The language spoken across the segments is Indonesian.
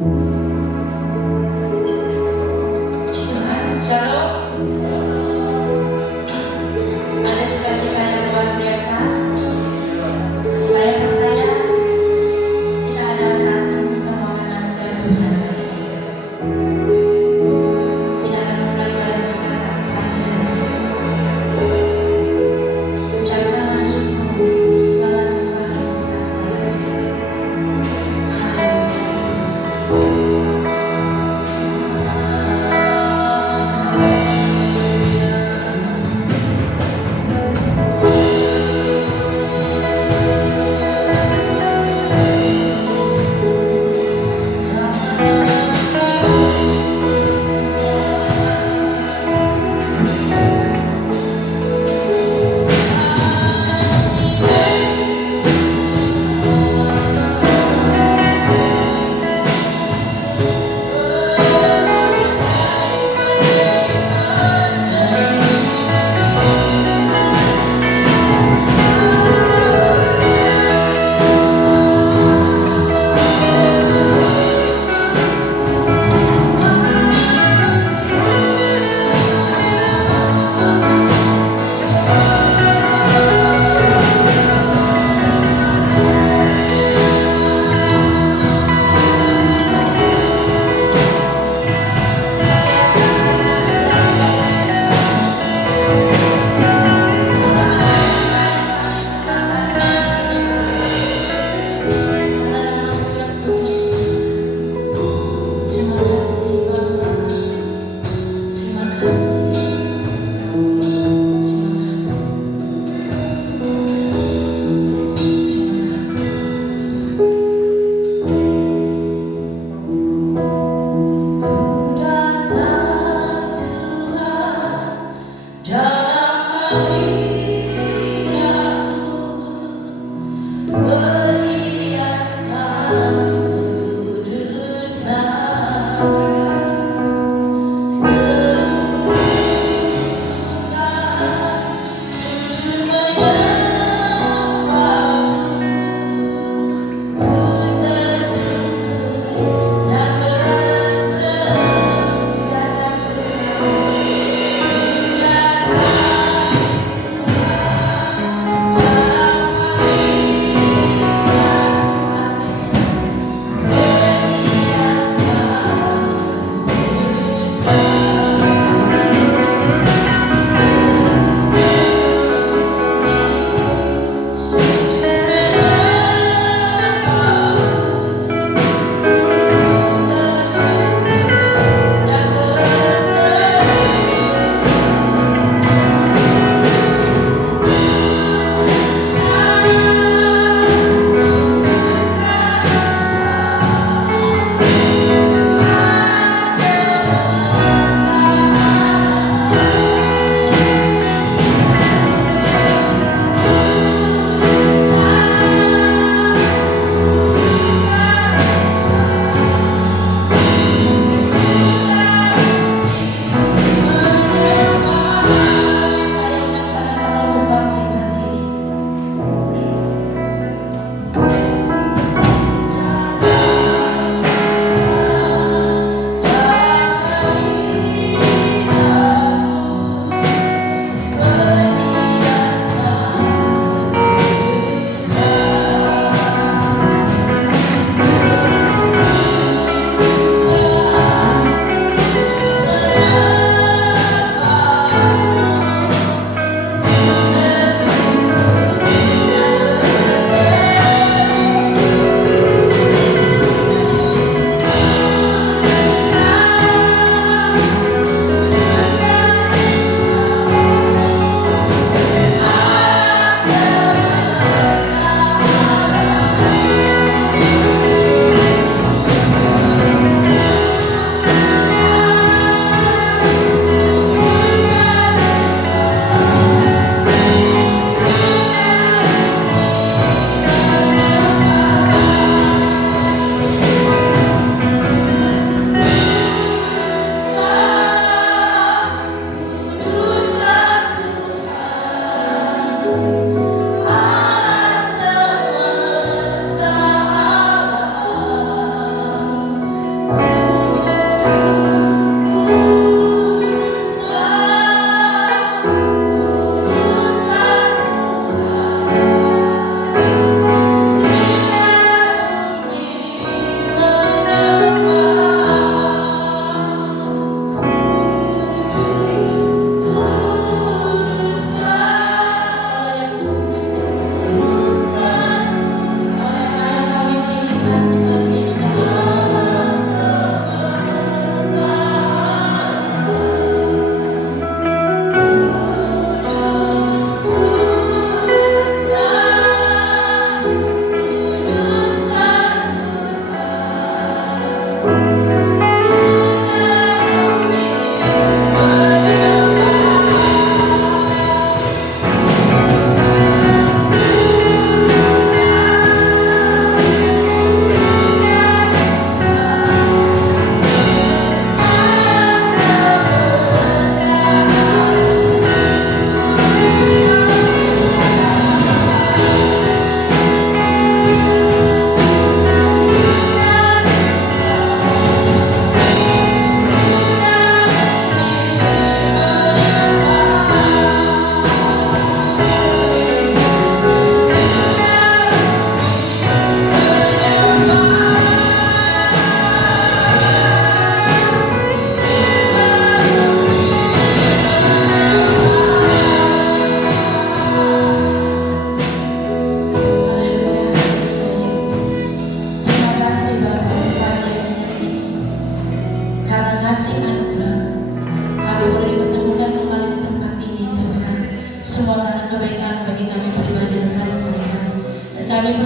Shalom. Ada sukacita yang luar biasa. Saya percaya tidak ada satu semua anugerah Tuhan bagi kita. Tidak akan daripada kita satu hari ucapkan maksudmu segala murah Tuhan dalam hidup. Haleluya.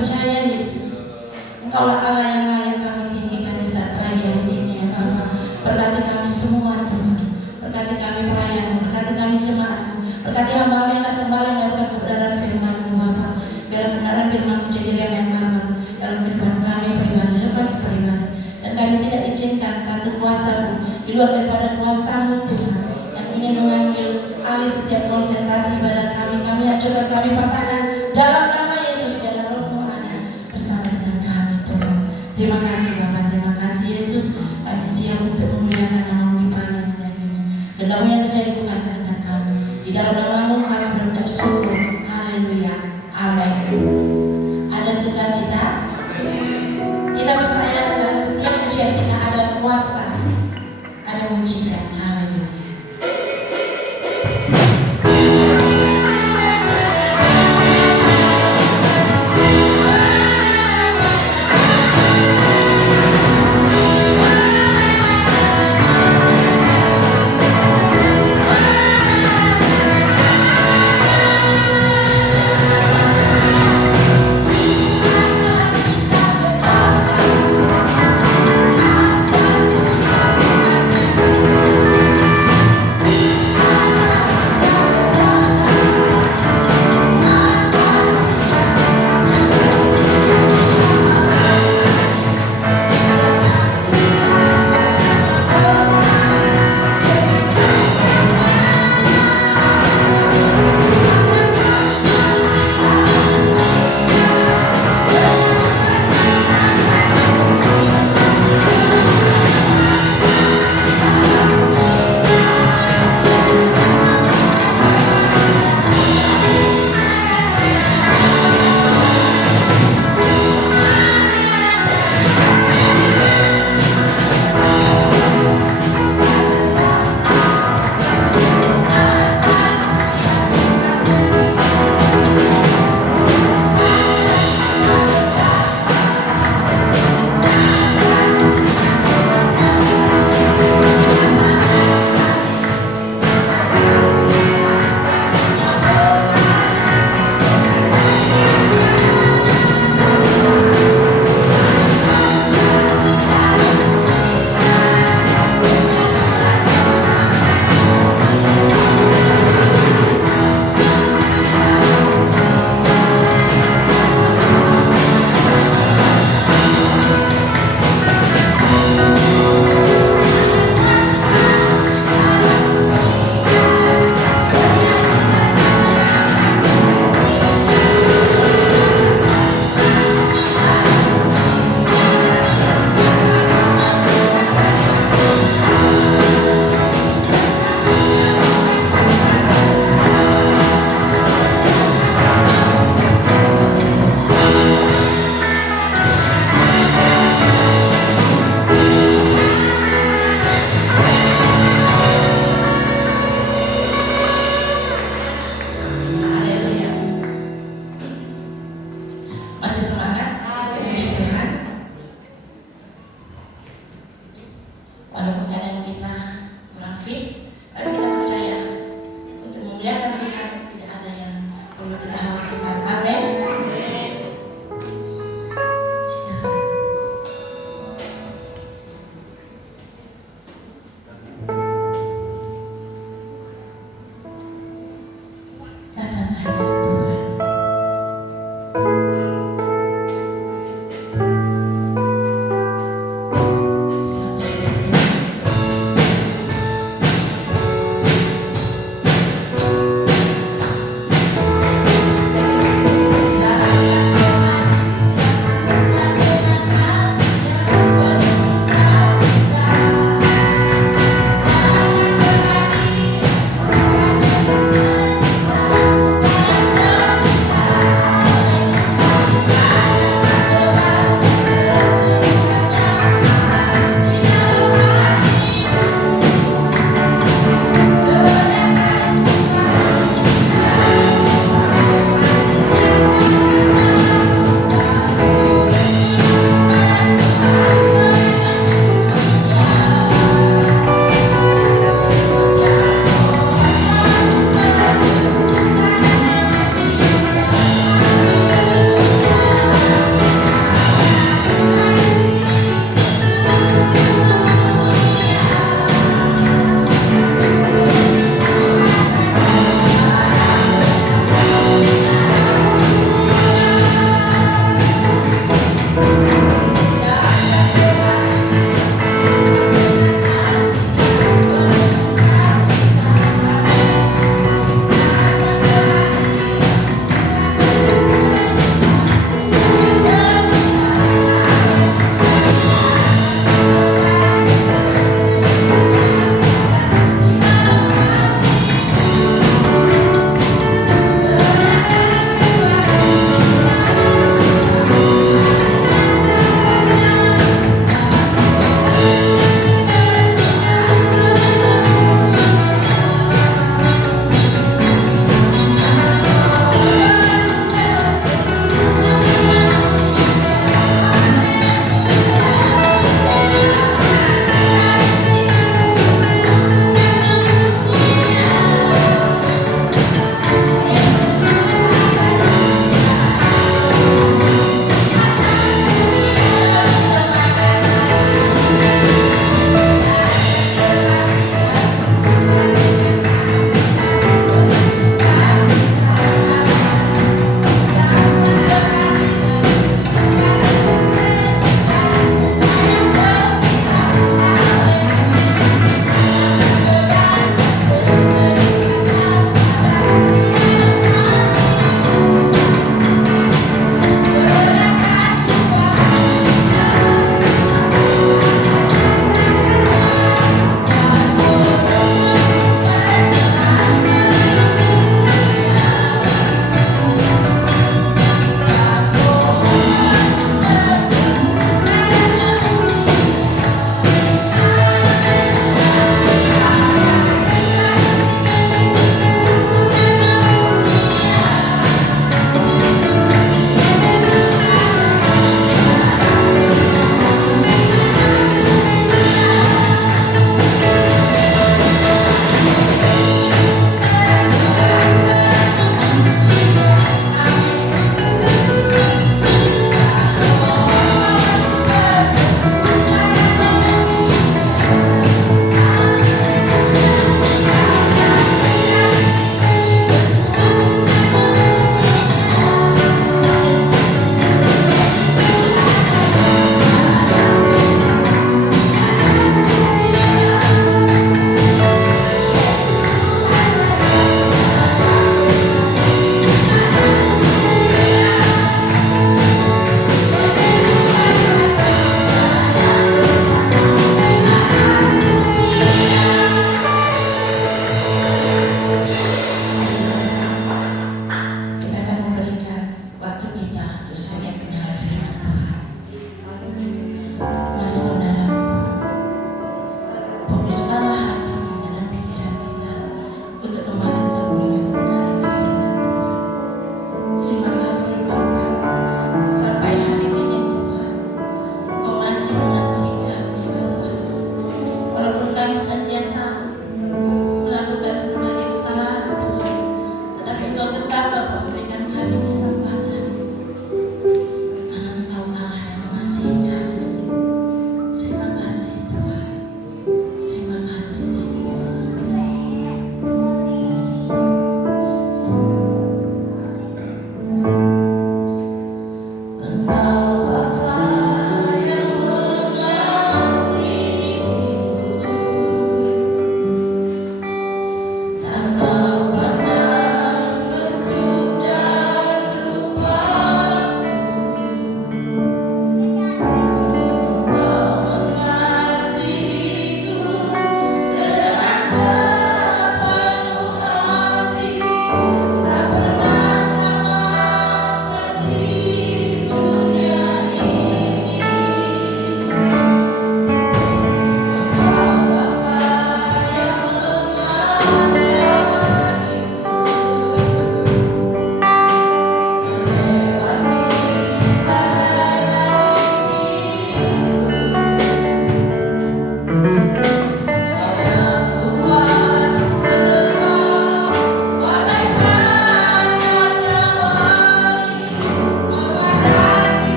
percaya Yesus, Engkaulah Allah yang layak kami tinggikan di saat pagi hari ini ya Bapa. Berkati kami semua Tuhan, berkati kami pelayan, berkati kami jemaat, berkati hamba yang akan kembali melakukan kebenaran firman-Mu Bapa. Biar kebenaran firman menjadi rema yang baru dalam kehidupan kami pribadi lepas pribadi, dan kami tidak izinkan satu kuasa-Mu di luar daripada kuasa-Mu Tuhan yang ingin mengambil alih setiap konsentrasi ibadah kami. Kami hancurkan, kami patahkan dalam nama Yesus, dan Roh-Mu ada bersama dengan kami Tuhan. Terima kasih Bapa, terima kasih Yesus. Kami siap untuk memuliakan nama-Mu di pagi yang mulia ini. Kehendak-Mu yang terjadi bukan kehendak kami. Di dalam nama-Mu kami berucap syukur. Haleluya. Amin. Ada sukacita. Kita percaya dalam setiap ujian kita ada kuasa, ada mujizat. Haleluya.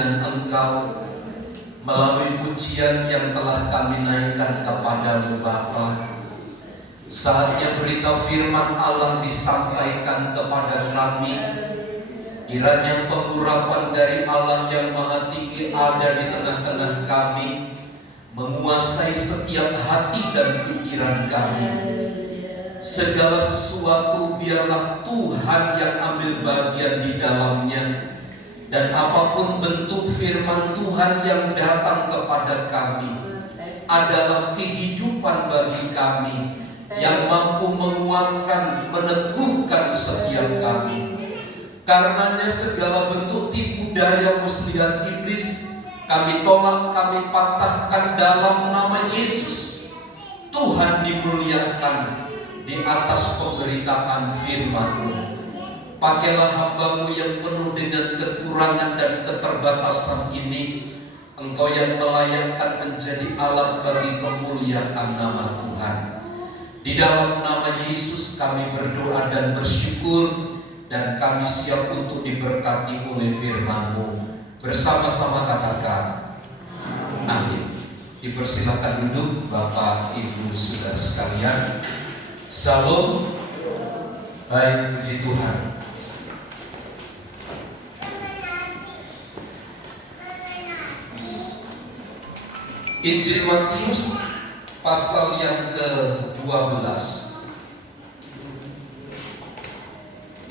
dengan Engkau melalui pujian yang telah kami naikkan kepadamu Bapa. Saatnya berita firman Allah disampaikan kepada kami. Kiranya pengurapan dari Allah yang Maha Tinggi ada di tengah-tengah kami, menguasai setiap hati dan pikiran kami. Segala sesuatu biarlah Tuhan yang ambil bagian di dalamnya. Dan apapun bentuk firman Tuhan yang datang kepada kami adalah kehidupan bagi kami, yang mampu menguatkan, meneguhkan setiap kami. Karenanya segala bentuk tipu daya muslihat iblis kami tolak, kami patahkan dalam nama Yesus. Tuhan dimuliakan di atas pemberitaan firman-Mu. Pakailah hamba-Mu yang penuh dengan kekurangan dan keterbatasan ini. Engkau yang melayakkan menjadi alat bagi kemuliaan nama Tuhan. Di dalam nama Yesus kami berdoa dan bersyukur, dan kami siap untuk diberkati oleh firman-Mu. Bersama-sama katakan amin. Dipersilakan duduk Bapak Ibu Saudara sekalian. Shalom. Baik, puji Tuhan. Injil Matius pasal yang ke-12.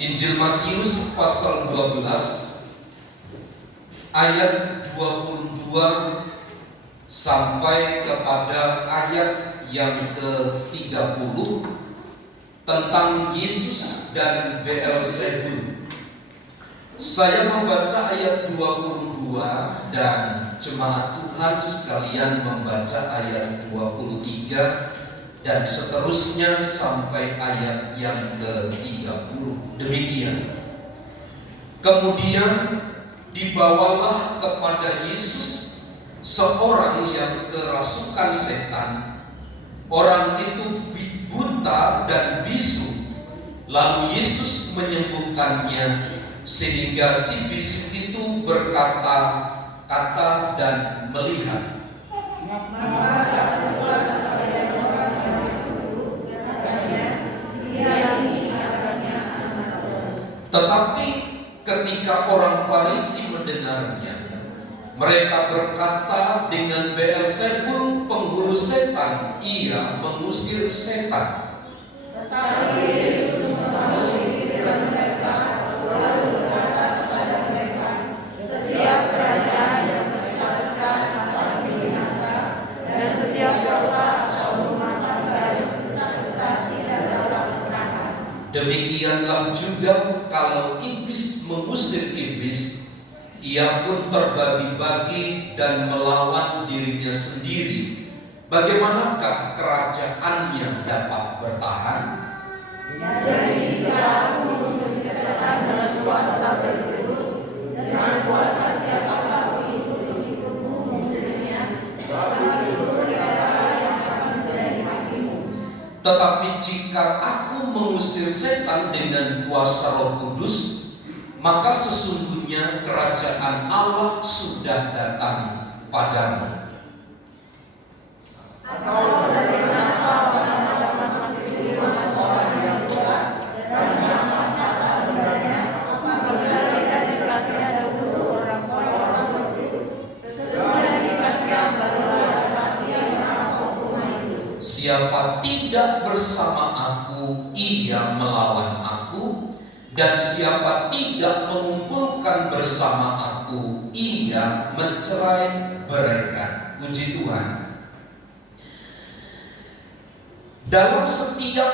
Injil Matius pasal 12 ayat 22 sampai kepada ayat yang ke-30 tentang Yesus dan Beelzebul. Saya membaca ayat 22 dan jemaat Tuhan sekalian membaca ayat 23 dan seterusnya sampai ayat yang ke-30. Demikian. Kemudian dibawalah kepada Yesus seorang yang kerasukan setan. Orang itu buta dan bisu. Lalu Yesus menyembuhkannya, sehingga si bisu itu berkata-kata dan melihat. Tetapi ketika orang Farisi mendengarnya, mereka berkata, dengan Beelzebul penghulu setan ia mengusir setan. Tetapi Yesus mengetahui pikiran mereka, lalu berkata kepada mereka, setiap kerajaan yang mereka pecah pasti binasa, dan setiap kota atau rumah tangga yang pecah-pecah tidak dapat pecahan. Demikianlah juga kalau iblis mengusir iblis, ia pun terbagi-bagi dan melawan dirinya sendiri. Bagaimanakah kerajaannya dapat bertahan? Jadi jika aku mengusir setan dengan kuasa Beelzebul, dengan kuasa siapakah pengikut-pengikutmu mengusirnya? Maka itu mereka yang akan menjadi hakimu. Tetapi jika aku mengusir setan dengan kuasa Roh Kudus, maka sesungguhnya kerajaan Allah sudah datang padamu. Atau bagaimanakah orang dapat mengampuni orang yang kuat dan yang masalah padanya, apabila tidak dikatnya dahulu orang itu, sesudah dikatnya barulah dapat ia merampok rumah itu. Siapa tidak bersama aku, ia melawan aku. Dan siapa tidak mengumpulkan bersama aku, ia mencerai beraikan. Puji Tuhan. Dalam setiap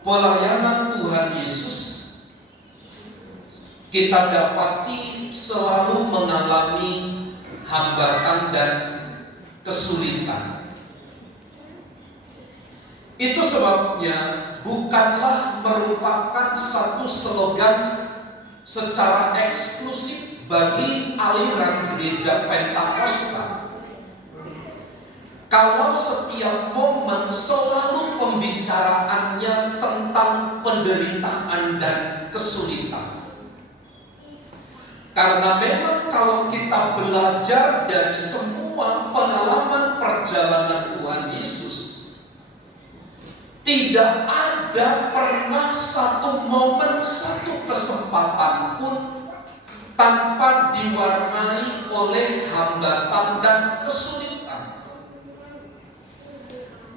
pelayanan Tuhan Yesus, kita dapati selalu mengalami hambatan dan kesulitan. Itu sebabnya bukanlah merupakan satu slogan secara eksklusif bagi aliran gereja Pentakosta. Kalau setiap momen selalu pembicaraannya tentang penderitaan dan kesulitan. Karena memang kalau kita belajar dari semua pengalaman perjalanan Tuhan Yesus, tidak ada pernah satu momen, satu kesempatan pun tanpa diwarnai oleh hambatan dan kesulitan.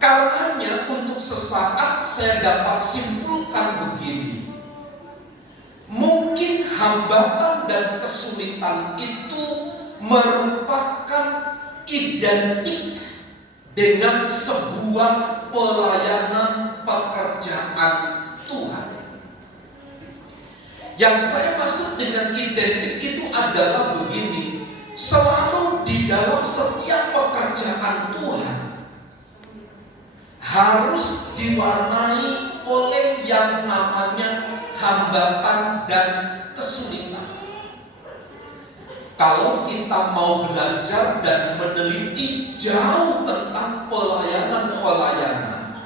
Karenanya untuk sesaat saya dapat simpulkan begini. Mungkin hambatan dan kesulitan itu merupakan identik dengan sebuah pelayanan pekerjaan Tuhan. Yang saya maksud dengan identik itu adalah begini. Selalu di dalam setiap pekerjaan Tuhan harus diwarnai oleh yang namanya hambatan dan kesulitan. Kalau kita mau belajar dan meneliti jauh tentang pelayanan-pelayanan,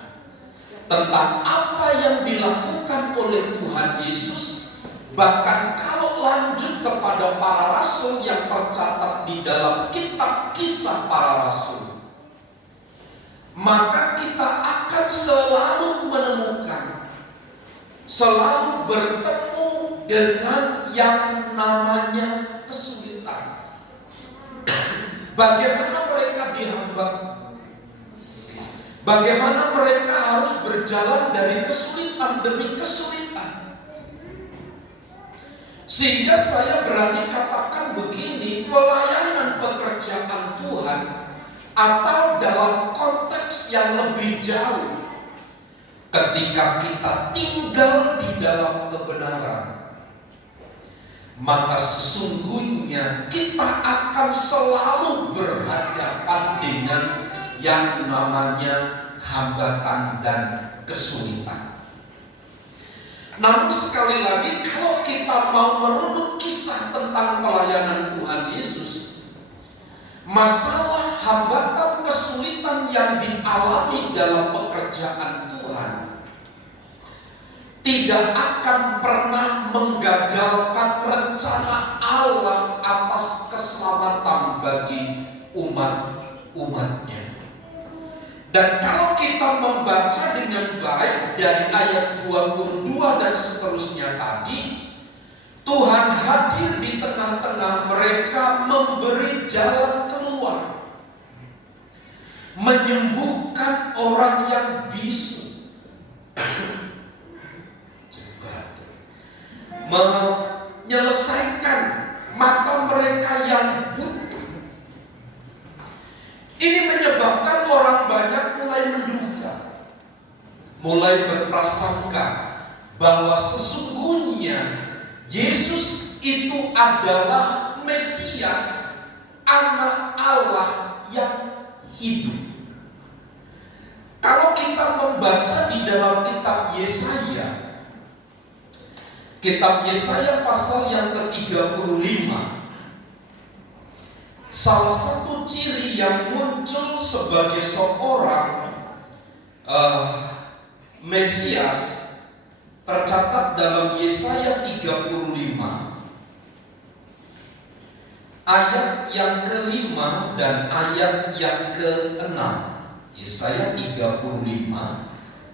tentang apa yang dilakukan oleh Tuhan Yesus, bahkan kalau lanjut kepada para rasul yang tercatat di dalam kitab Kisah Para Rasul, maka kita akan selalu menemukan, selalu bertemu dengan yang namanya kesulitan. Bagaimana mereka dihamba, bagaimana mereka harus berjalan dari kesulitan demi kesulitan. Sehingga saya berani katakan begini, pelayanan pekerjaan Tuhan atau dalam konteks yang lebih jauh, ketika kita tinggal di dalam kebenaran, maka sesungguhnya kita akan selalu berhadapan dengan yang namanya hambatan dan kesulitan. Namun sekali lagi, kalau kita mau merunut kisah tentang pelayanan Tuhan Yesus, masalah hambatan kesulitan yang dialami dalam pekerjaan Tuhan tidak akan pernah menggagalkan rencana Allah atas keselamatan bagi umat-umatnya. Dan kalau kita membaca dengan baik dari ayat 22 dan seterusnya tadi, Tuhan hadir di tengah-tengah mereka, memberi jalan keluar, menyembuhkan orang yang bisu, menyelesaikan mata mereka yang buta. Ini menyebabkan orang banyak mulai menduga, mulai berprasangka bahwa sesungguhnya Yesus itu adalah Mesias, Anak Allah yang hidup. Kalau kita membaca di dalam kitab Yesaya, kitab Yesaya pasal yang ke-35, salah satu ciri yang muncul sebagai seorang Mesias tercatat dalam Yesaya 35 ayat yang ke-5 dan ayat yang ke-6. Yesaya 35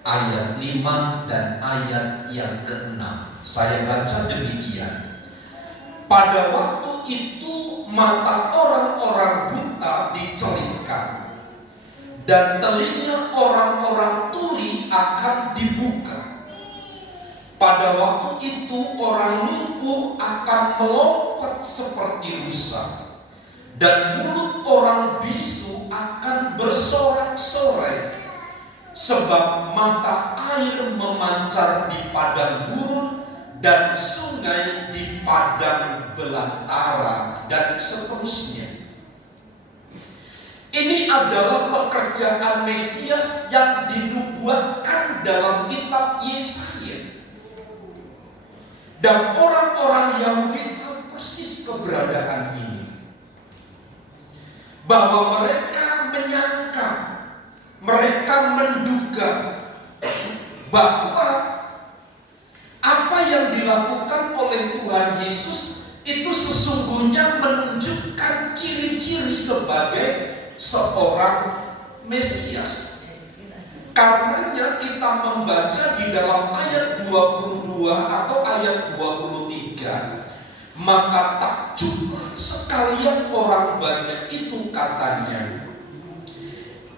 ayat 5 dan ayat yang ke-6. Saya baca demikian. Pada waktu itu mata orang-orang buta dicelitkan, dan telinga orang-orang tuli akan dibuka. Pada waktu itu orang lumpuh akan melompat seperti rusa, dan mulut orang bisu akan bersorak-sorai, sebab mata air memancar di padang gurun dan sungai di padang belantara, dan seterusnya. Ini adalah pekerjaan Mesias yang dinubuatkan dalam kitab Yesaya. Dan orang-orang Yahudi tahu persis keberadaan ini, bahwa mereka menyangka, mereka menduga bahwa apa yang dilakukan oleh Tuhan Yesus itu sesungguhnya ciri-ciri sebagai seorang Mesias. Karenanya kita membaca di dalam ayat 22 atau ayat 23, maka takjub sekalian orang banyak itu, katanya,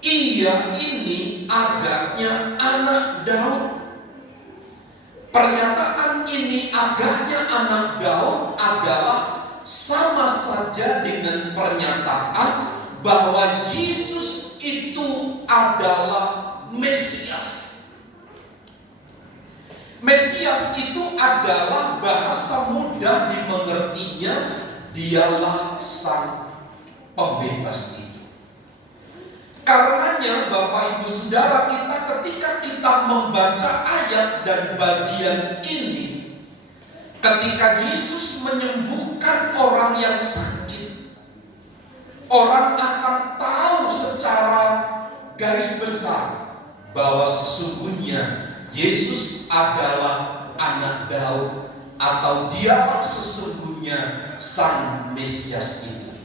ia ini agaknya anak Daud. Pernyataan ini agaknya anak Daud adalah sama saja dengan pernyataan bahwa Yesus itu adalah Mesias. Mesias itu adalah bahasa mudah dimengertinya, dialah sang pembebas itu. Karenanya Bapak Ibu Saudara, ketika kita membaca ayat dan bagian ini, ketika Yesus menyembuhkan orang yang sakit, orang akan tahu secara garis besar bahwa sesungguhnya Yesus adalah anak Daud, atau dialah sesungguhnya sang Mesias itu.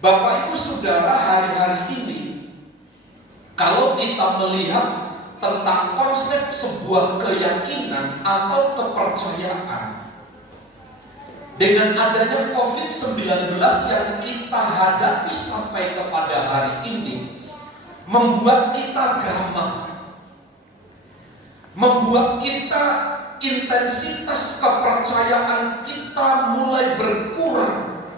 Bapak Ibu Saudara, hari-hari ini kalau kita melihat tentang konsep sebuah keyakinan atau kepercayaan, dengan adanya COVID-19 yang kita hadapi sampai kepada hari ini, membuat kita gamang, membuat kita intensitas kepercayaan kita mulai berkurang.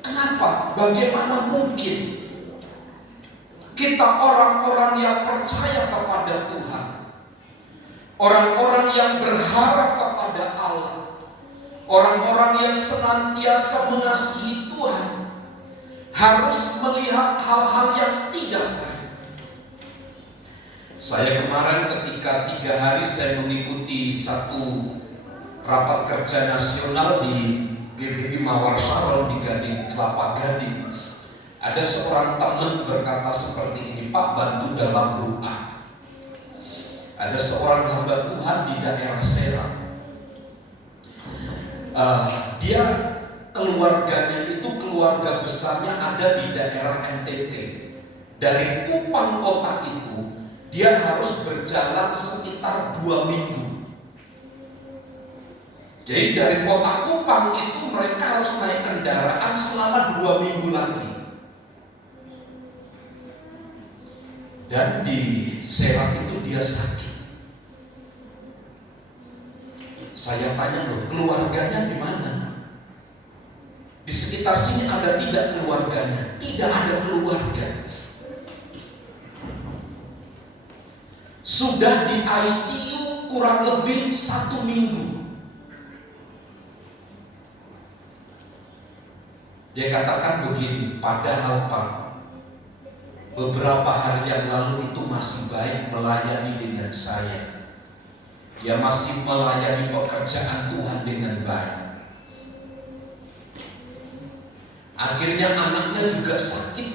Kenapa? Bagaimana mungkin kita orang-orang yang percaya kepada Tuhan, orang-orang yang berharap kepada Allah, orang-orang yang senantiasa mengasihi Tuhan, harus melihat hal-hal yang tidak baik. Saya kemarin ketika 3 hari saya mengikuti satu rapat kerja nasional di GBI Mawar Syarol di Gading, Kelapa Gading. Ada seorang teman berkata seperti ini, Pak, bantu dalam doa. Ada seorang hamba Tuhan di daerah Serang. Dia keluarganya itu, keluarga besarnya ada di daerah NTT. Dari Kupang kota itu, dia harus berjalan sekitar 2 minggu. Jadi dari kota Kupang itu mereka harus naik kendaraan selama 2 minggu lagi. Dan di Serang itu dia sakit. Saya tanya, loh, keluarganya di mana? Di sekitar sini ada tidak keluarganya? Tidak ada keluarga. Sudah di ICU kurang lebih 1 minggu. Dia katakan begini, padahal Pak, beberapa hari yang lalu itu masih baik melayani dengan saya. Dia masih melayani pekerjaan Tuhan dengan baik. Akhirnya anaknya juga sakit.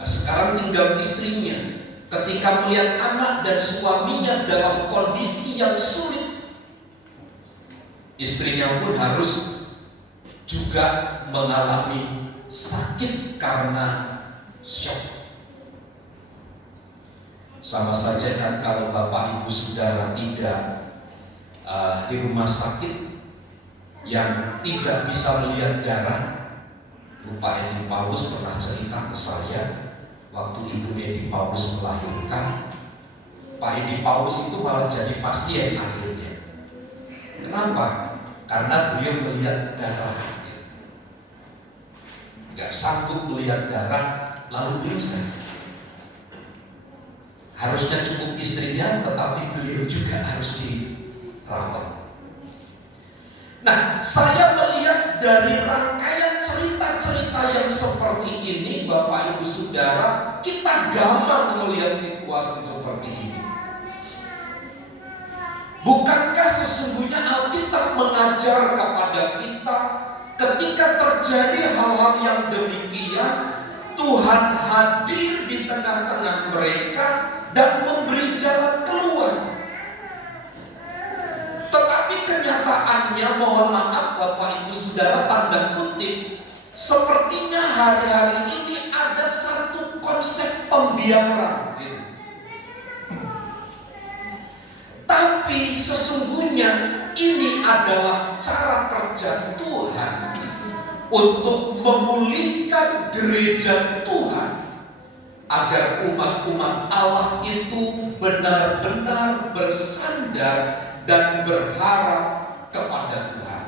Nah, sekarang tinggal istrinya. Ketika melihat anak dan suaminya dalam kondisi yang sulit, istrinya pun harus juga mengalami sakit karena syok. Sama saja kan kalau Bapak Ibu Saudara tidak di rumah sakit yang tidak bisa melihat darah. Pak Edi Paulus pernah cerita ke saya waktu Ibu Edi Paulus melahirkan. Pak Edi Paulus itu malah jadi pasien akhirnya. Kenapa? Karena beliau melihat darah. Gak sanggup melihat darah lalu pingsan. Harusnya cukup istrinya, tetapi beliau juga harus dirawat. Nah, saya melihat dari rangkaian cerita-cerita yang seperti ini, Bapak Ibu Saudara, kita gampang melihat situasi seperti ini. Bukankah sesungguhnya Alkitab mengajar kepada kita, ketika terjadi hal-hal yang demikian, Tuhan hadir di tengah-tengah mereka dan memberi jalan keluar. Tetapi kenyataannya, mohon maaf Bapak Ibu Saudara, tanda kutip, Sepertinya hari-hari ini ada satu konsep pembiaran gitu. Tapi sesungguhnya ini adalah cara kerja Tuhan untuk memulihkan gereja Tuhan, agar umat-umat Allah itu benar-benar bersandar dan berharap kepada Tuhan.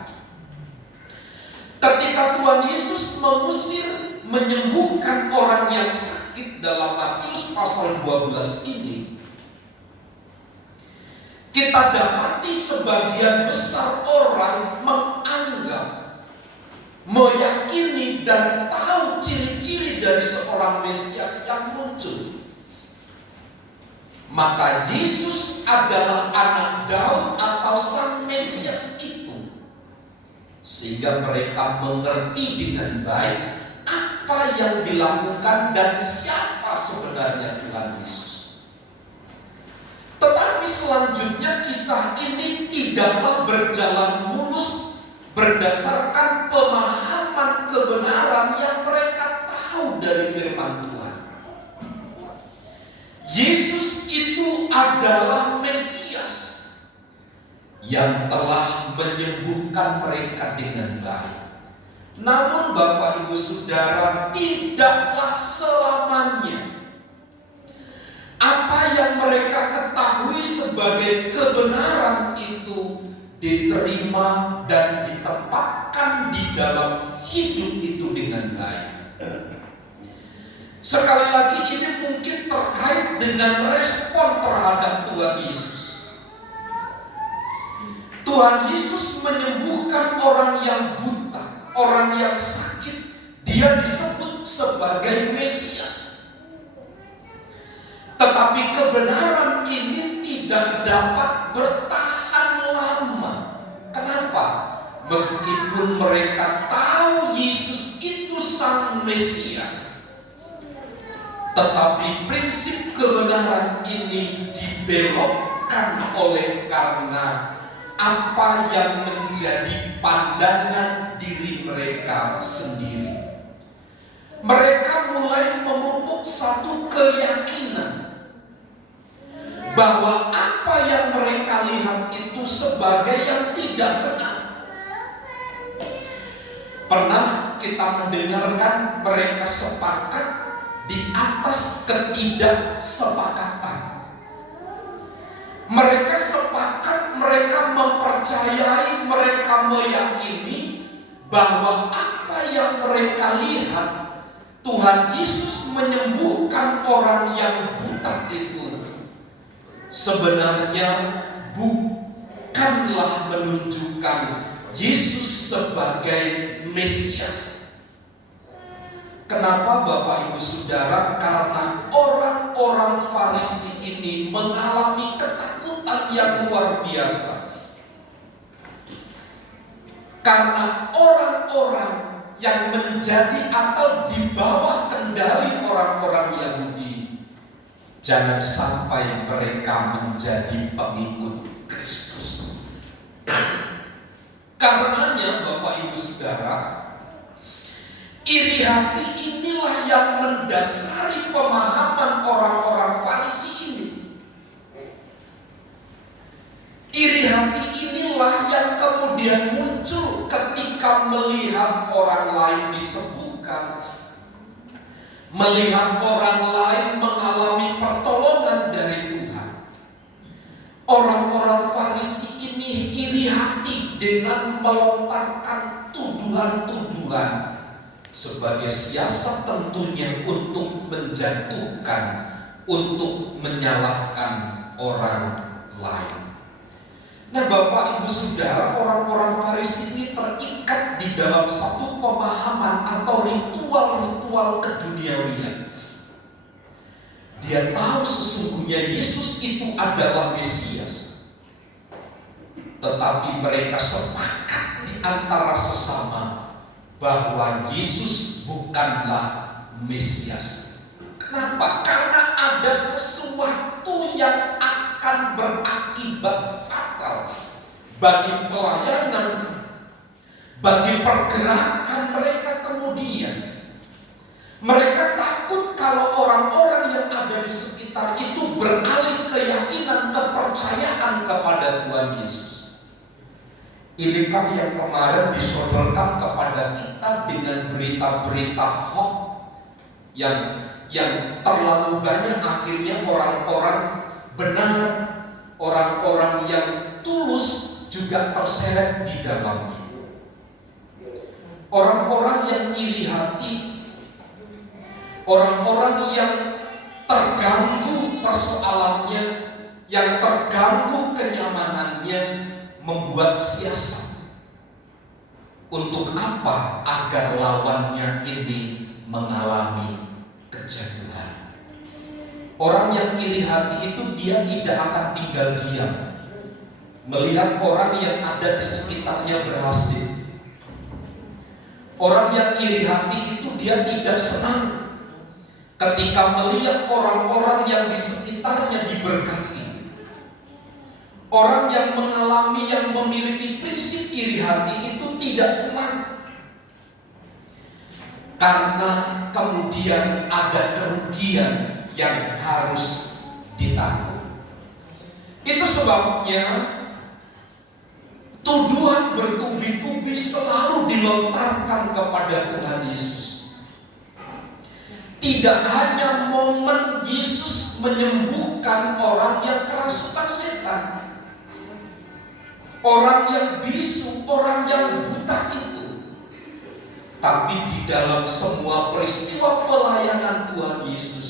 Ketika Tuhan Yesus menyembuhkan orang yang sakit dalam Matius pasal 12 ini, kita dapati sebagian besar orang menganggap, meyakini dan tahu ciri-ciri dari seorang Mesias yang muncul. Maka Yesus adalah anak Daud atau sang Mesias itu, sehingga mereka mengerti dengan baik apa yang dilakukan dan siapa sebenarnya Tuhan Yesus. Tetapi selanjutnya kisah ini tidaklah berjalan mulus berdasarkan pemahaman kebenaran yang mereka tahu dari firman Tuhan. Yesus itu adalah Mesias yang telah menyembuhkan mereka dengan baik. Namun Bapak Ibu Saudara, tidaklah selamanya apa yang mereka ketahui sebagai kebenaran itu diterima dan ditempatkan di dalam hidup itu dengan baik. Sekali lagi ini mungkin terkait dengan respon terhadap Tuhan Yesus. Tuhan Yesus menyembuhkan orang yang buta, orang yang sakit. Dia disebut sebagai Mesias. Tetapi kebenaran ini tidak dapat bertahan lama. Kenapa? Meskipun mereka tahu Yesus itu sang Mesias, tetapi prinsip kebenaran ini dibelokkan oleh karena apa yang menjadi pandangan diri mereka sendiri. Mereka mulai memupuk satu keyakinan bahwa apa yang mereka lihat itu sebagai yang tidak benar. Pernah kita mendengarkan mereka sepakat di atas ketidaksepakatan. Mereka sepakat, mereka mempercayai, mereka meyakini bahwa apa yang mereka lihat, Tuhan Yesus menyembuhkan orang yang buta itu, sebenarnya bukanlah menunjukkan Yesus sebagai Mesias. Kenapa Bapak Ibu Saudara? Karena orang-orang Farisi ini mengalami ketakutan yang luar biasa. Karena orang-orang yang menjadi atau di bawah kendali orang-orang Yahudi, jangan sampai mereka menjadi pengikut Kristus. Karenanya Bapak Ibu Saudara, iri hati inilah yang mendasari pemahaman orang-orang Farisi ini. Iri hati inilah yang kemudian muncul ketika melihat orang lain disembuhkan, melihat orang lain mengalami pertolongan dari Tuhan. Orang-orang Farisi ini iri hati dengan melontarkan tuduhan-tuduhan sebagai siasat tentunya untuk menjatuhkan, untuk menyalahkan orang lain. Nah Bapak Ibu Saudara, orang-orang Farisi ini terikat di dalam satu pemahaman atau ritual-ritual keduniawian. Dia tahu sesungguhnya Yesus itu adalah Mesias, tetapi mereka sepakat di antara sesama bahwa Yesus bukanlah Mesias. Kenapa? Karena ada sesuatu yang akan berakibat fatal bagi pelayanan, bagi pergerakan mereka kemudian Firman yang kemarin disodorkan kepada kita dengan berita-berita hoax yang terlalu banyak, akhirnya orang-orang benar, orang-orang yang tulus juga terseret di dalamnya. Orang-orang yang iri hati, orang-orang yang terganggu persoalannya, yang terganggu kenyamanannya, membuat siasat. Untuk apa? Agar lawannya ini mengalami kejatuhan. Orang yang iri hati itu dia tidak akan tinggal diam melihat orang yang ada di sekitarnya berhasil. Orang yang iri hati itu dia tidak senang ketika melihat orang-orang yang di sekitarnya diberkati. Orang yang mengalami, yang memiliki prinsip iri hati itu tidak senang karena kemudian ada kerugian yang harus ditanggung. Itu sebabnya tuduhan bertubi-tubi selalu dilontarkan kepada Tuhan Yesus. Tidak hanya momen Yesus menyembuhkan orang yang kerasukan setan, orang yang bisu, orang yang buta itu, tapi di dalam semua peristiwa pelayanan Tuhan Yesus,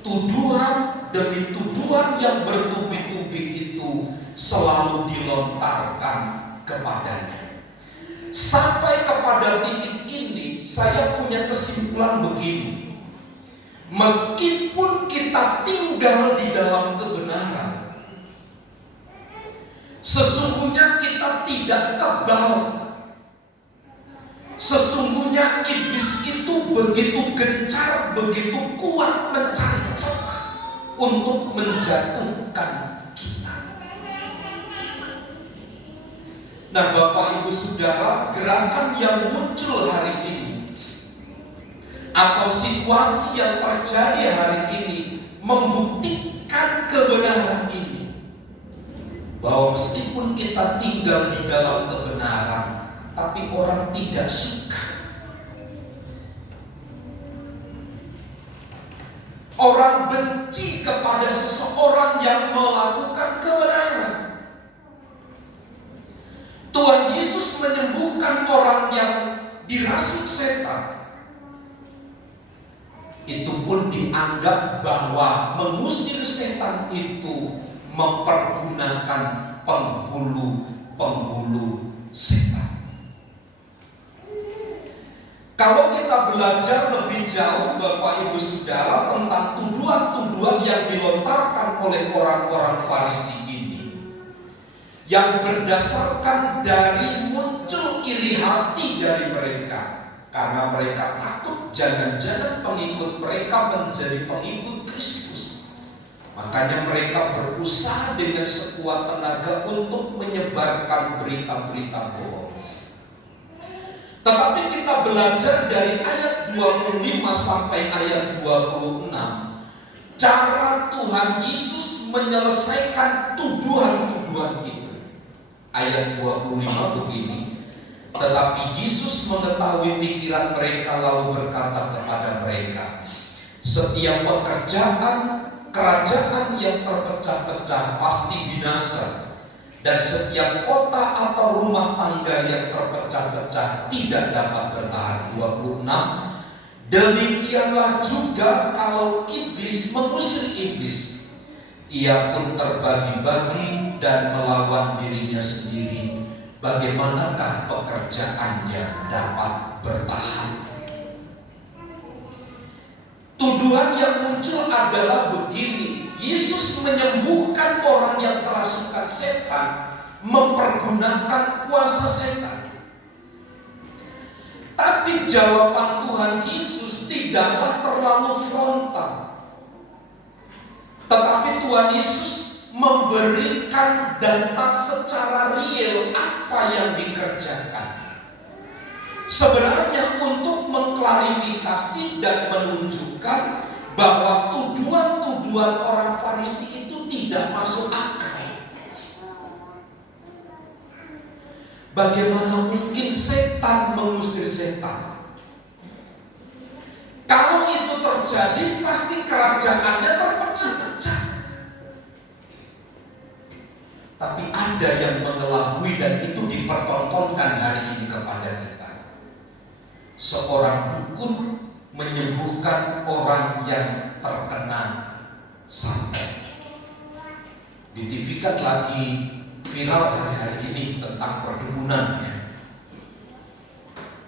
tuduhan demi tuduhan yang bertubi-tubi itu selalu dilontarkan kepadanya. Sampai kepada titik ini saya punya kesimpulan begini: meskipun kita tinggal di dalam kebenaran, sesungguhnya kita tidak kebal. Sesungguhnya iblis itu begitu gencar, begitu kuat mencari celah untuk menjatuhkan kita. Nah, Bapak Ibu Saudara, gerakan yang muncul hari ini atau situasi yang terjadi hari ini membuktikan kebenaran ini, bahwa meskipun kita tinggal di dalam kebenaran, tapi orang tidak suka. Orang benci kepada seseorang yang melakukan kebenaran. Tuhan Yesus menyembuhkan orang yang dirasuk setan. Itu pun dianggap bahwa mengusir setan itu mempergunakan penghulu setan. Kalau kita belajar lebih jauh, Bapak Ibu Saudara, tentang tuduhan-tuduhan yang dilontarkan oleh orang-orang Farisi ini, yang berdasarkan dari muncul iri hati dari mereka, karena mereka takut jangan-jangan pengikut mereka menjadi pengikut Kristus. Makanya mereka berusaha dengan sekuat tenaga untuk menyebarkan berita-berita bohong. Tetapi kita belajar dari ayat 25 sampai ayat 26, cara Tuhan Yesus menyelesaikan tuduhan-tuduhan itu. Ayat 25 begini: tetapi Yesus mengetahui pikiran mereka, lalu berkata kepada mereka, setiap pekerjaan kerajaan yang terpecah-pecah pasti binasa, dan setiap kota atau rumah tangga yang terpecah-pecah tidak dapat bertahan. 26. Demikianlah juga kalau iblis mengusir iblis, ia pun terbagi-bagi dan melawan dirinya sendiri. Bagaimanakah pekerjaannya dapat bertahan? Tuduhan yang muncul adalah begini: Yesus menyembuhkan orang yang kerasukan setan, mempergunakan kuasa setan. Tapi jawaban Tuhan Yesus tidaklah terlalu frontal. Tetapi Tuhan Yesus memberikan data secara real apa yang dikerjakan. Sebenarnya untuk mengklarifikasi dan menunjukkan bahwa tuduhan-tuduhan orang Farisi itu tidak masuk akal. Bagaimana mungkin setan mengusir setan? Kalau itu terjadi, pasti kerajaannya terpecah-pecah. Tapi ada yang mengelabui dan itu dipertontonkan hari ini kepada kita. Seorang dukun menyembuhkan orang yang terkena santet. Di TV kan lagi viral hari-hari ini tentang perdukunan.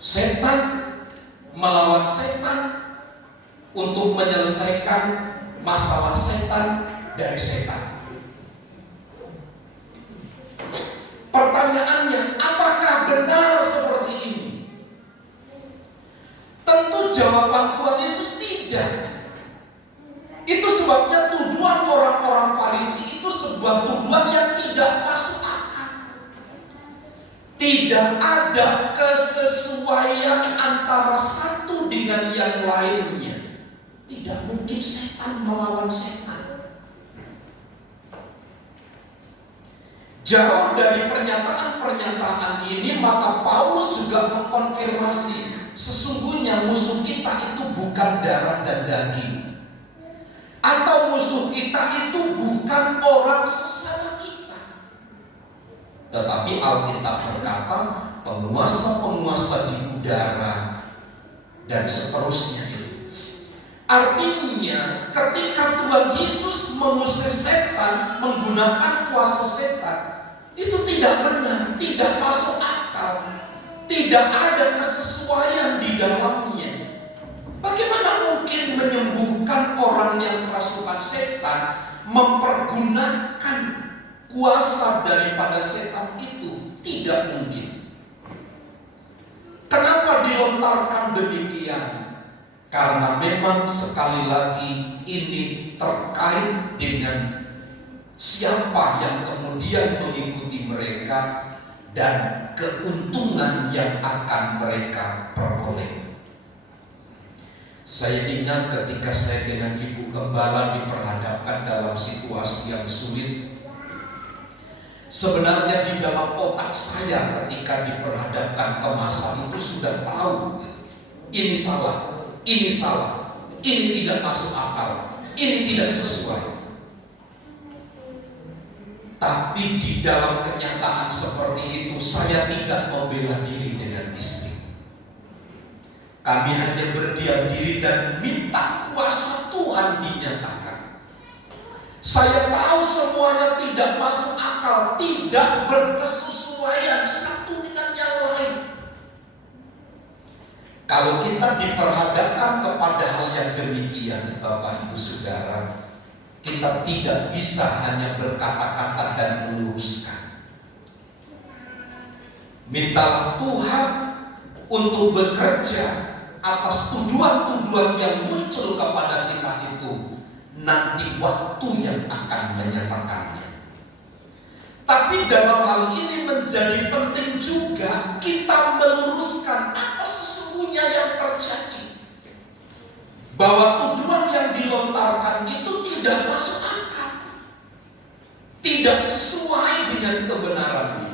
Setan melawan setan untuk menyelesaikan masalah setan dari setan. Pertanyaannya, apakah benar seperti ini? Tentu jawaban Tuhan Yesus tidak. Itu sebabnya tuduhan orang-orang Farisi itu sebuah tuduhan yang tidak masuk akal. Tidak ada kesesuaian antara satu dengan yang lainnya. Tidak mungkin setan melawan setan. Jauh dari pernyataan-pernyataan ini, maka Paulus juga mengkonfirmasi sesungguhnya musuh kita itu bukan darah dan daging. Atau musuh kita itu bukan orang sesama kita. Tetapi Alkitab berkata penguasa-penguasa di udara dan seterusnya itu. Artinya ketika Tuhan Yesus mengusir setan menggunakan kuasa setan, itu tidak benar, tidak masuk akal, tidak ada kesesuaian di dalamnya. Bagaimana mungkin menyembuhkan orang yang kerasukan setan, mempergunakan kuasa daripada setan itu? Tidak mungkin. Kenapa dilontarkan demikian? Karena memang sekali lagi ini terkait dengan siapa yang kemudian mengikuti mereka dan keuntungan yang akan mereka peroleh. Saya ingat ketika saya dengan Ibu Gembala diperhadapkan dalam situasi yang sulit. Sebenarnya di dalam otak saya ketika diperhadapkan ke masa itu sudah tahu ini salah, ini salah, ini tidak masuk akal, ini tidak sesuai. Tapi di dalam kenyataan seperti itu saya tidak membela diri dengan istri. Kami hanya berdiam diri dan minta kuasa Tuhan dinyatakan. Saya tahu semuanya tidak masuk akal, tidak berkesesuaian satu dengan yang lain. Kalau kita diperhadapkan kepada hal yang demikian, Bapak Ibu Saudara, kita tidak bisa hanya berkata-kata dan meluruskan. Mintalah Tuhan untuk bekerja atas tuduhan-tuduhan yang muncul kepada kita itu. Nanti waktu yang akan menyatakannya. Tapi dalam hal ini menjadi penting juga kita meluruskan apa sesungguhnya yang terjadi. Bahwa tuduhan yang dilontarkan itu tidak masuk akal, tidak sesuai dengan kebenarannya.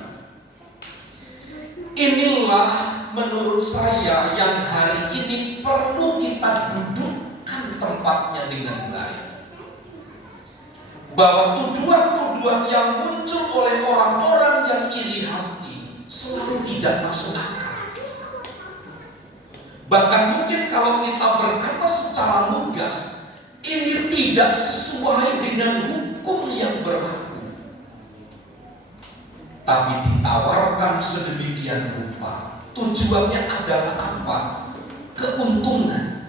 Inilah menurut saya yang hari ini perlu kita dudukkan tempatnya dengan baik. Bahwa tuduhan-tuduhan yang muncul oleh orang-orang yang iri hati selalu tidak masuk akal. Bahkan mungkin kalau kita berkata secara lugas, ini tidak sesuai dengan hukum yang berlaku. Tapi ditawarkan sedemikian rupa. Tujuannya adalah apa? Keuntungan.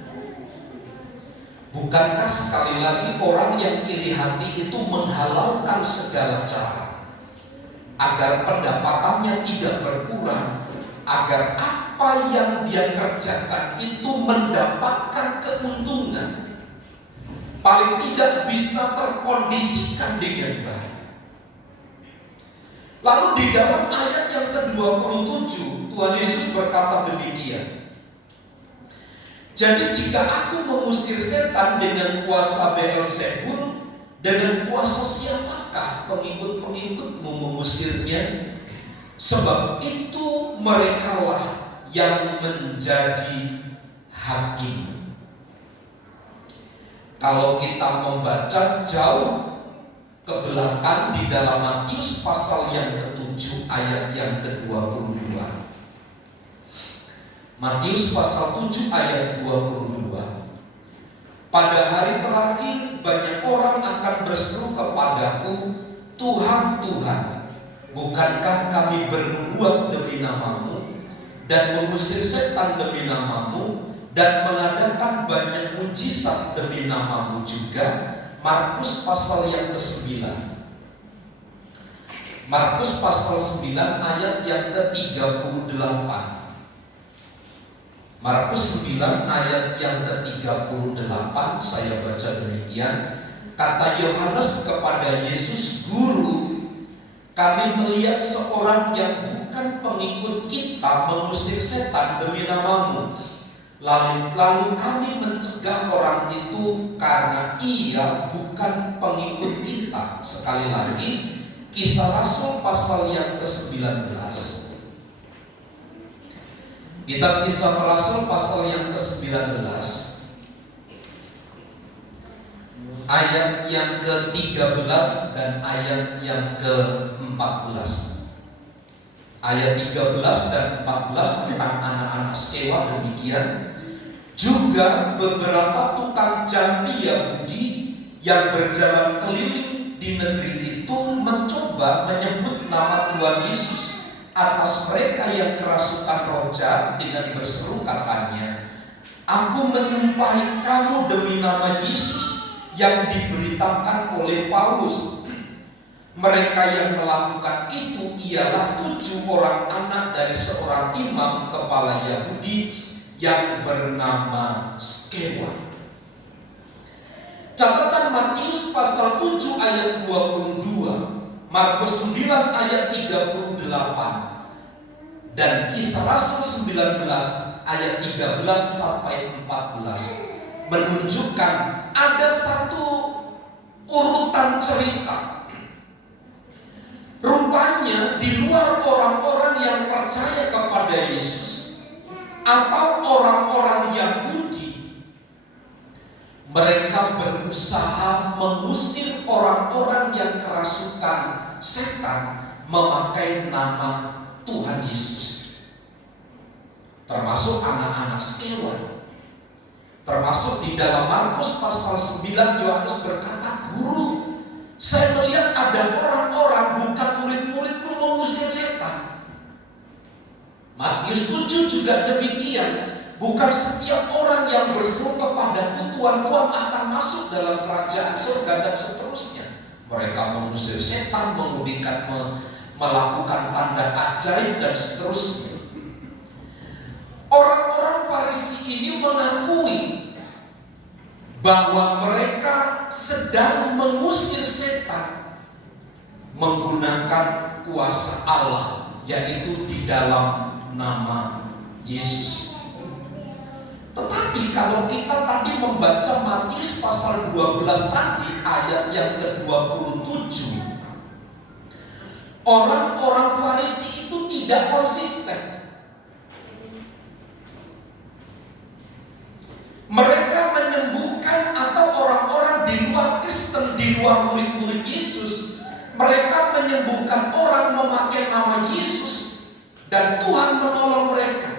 Bukankah sekali lagi orang yang iri hati itu menghalalkan segala cara agar pendapatannya tidak berkurang, agar apa yang dia kerjakan itu mendapatkan keuntungan, paling tidak bisa terkondisikan dengan baik. Lalu di dalam ayat yang ke-27 Tuhan Yesus berkata demikian. Jadi jika aku mengusir setan dengan kuasa Beelzebul, dengan kuasa siapakah pengikut-pengikutmu mengusirnya? Sebab itu merekalah yang menjadi hakim. Kalau kita membaca jauh ke belakang di dalam Matius pasal yang ke-7 ayat yang ke-22. Matius pasal 7 ayat 22. Pada hari terakhir banyak orang akan berseru kepadaku, Tuhan, Tuhan, bukankah kami bernubuat demi namamu dan mengusir setan demi namamu dan mengadakan banyak mujizat demi namamu juga? Markus pasal yang ke-9. Markus pasal 9 ayat yang ke-38. Markus 9 ayat yang ke-38, saya baca demikian. Kata Yohanes kepada Yesus, Guru, kami melihat seorang yang bukan pengikut kita mengusir setan demi namamu. Lalu kami mencegah orang itu karena ia bukan pengikut kita. Sekali lagi, Kisah Rasul pasal yang ke-19. Kitab Kisah Rasul pasal yang ke-19 ayat yang ke-13 dan ayat yang ke-14. Ayat 13 dan 14 tentang anak-anak Skewa demikian. Juga beberapa tukang jambi Yahudi yang berjalan keliling di negeri itu mencoba menyebut nama Tuhan Yesus atas mereka yang kerasukan roh jahat dengan berseru, katanya, Aku menyumpahi kamu demi nama Yesus yang diberitakan oleh Paulus. Mereka yang melakukan itu ialah 7 orang anak dari seorang imam kepala Yahudi yang bernama Skewa. Catatan Matius pasal 7 ayat 22, Markus 9 ayat 38, dan Kisah Rasul 19 ayat 13 sampai 14 menunjukkan ada satu urutan cerita. Rupanya di luar orang-orang yang percaya kepada Yesus atau orang-orang Yahudi, mereka berusaha mengusir orang-orang yang kerasukan setan memakai nama Tuhan Yesus, termasuk anak-anak Skewa. Termasuk di dalam Markus pasal 9, Yohanes berkata, Guru, saya melihat ada orang-orang bukan murid-muridmu mengusir setan. Matius 7 juga demikian. Bukan setiap orang yang berseru kepadaku Tuhan, Tuhan akan masuk dalam kerajaan surga dan seterusnya. Mereka mengusir setan, melakukan tanda ajaib dan seterusnya. Orang-orang Farisi ini mengakui bahwa mereka sedang mengusir setan menggunakan kuasa Allah, yaitu di dalam nama Yesus. Tetapi kalau kita tadi membaca Matius pasal 12 tadi ayat yang ke-27, orang-orang Farisi itu tidak konsisten. Mereka menyembuhkan, atau orang-orang di luar Kristen, di luar murid-murid Yesus, mereka menyembuhkan orang memakai nama Yesus dan Tuhan menolong mereka.